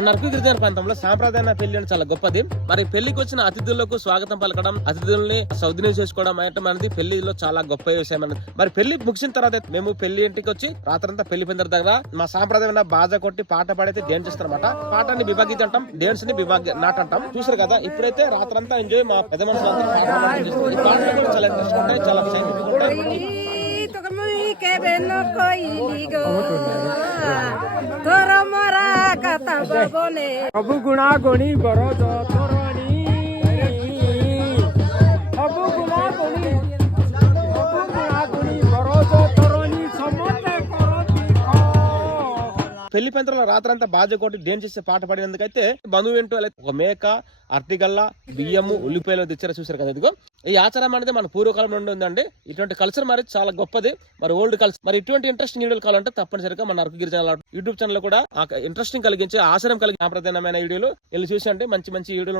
మన అరకు ప్రాంతంలో సాంప్రదాయ పెళ్ళి అంటే చాలా గొప్పది. మరి పెళ్ళికి వచ్చిన అతిథులకు స్వాగతం పలకడం అతిథుల్ని సౌదీని చేసుకోవడం అంటే మనది పెళ్ళిలో చాలా గొప్ప విషయం అన్నది. మరి పెళ్ళి ముగిసిన తర్వాత మేము పెళ్ళి ఇంటికి వచ్చి రాత్రంతా పెళ్ళి పందిరి దగ్గర మా సాంప్రదాయమైన బాజా కొట్టి పాట పాడైతే డాన్స్ చేస్తారన్నమాట. పాటని విభాగిత అంటాం డాన్స్ని విభాగ నాట అంటాం చూసారు కదా ఇప్పుడైతే రాత్రంతా ఎంజాయ్ మా పెద్ద మనుషులు పాటలు చాలా ఇంట్రెస్ట్ ఉంటాయి చాలా సైంటిఫిక్ ఉంటాయి. खाता गुणा गुणी बरो పెళ్ళి పెంతలో రాత్రంతా బాజ కొట్టి డేన్ చేసే పాట పాడినందుకైతే బంధువు ఏంటో ఒక మేక అర్తిగల్ల బియ్యము ఉల్లిపాయలు తెచ్చారో చూసారు కదా ఇదిగో. ఈ ఆచారం అనేది మన పూర్వకాలం నుండి ఉందండి. ఇటువంటి కల్చర్ మరి చాలా గొప్పది. మరి ఓల్డ్ కల్చర్ మరి ఇటువంటి ఇంట్రెస్టింగ్ వీడియోలు కావాలంటే తప్పనిసరిగా మన అరకు గిరిజన యూట్యూబ్ ఛానల్ కూడా ఇంట్రెస్టింగ్ కలిగించే ఆశ్రయం కలిగి సాంప్రదాయమైన వీడియోలు వెళ్ళి చూసి అంటే మంచి మంచి వీడియోలు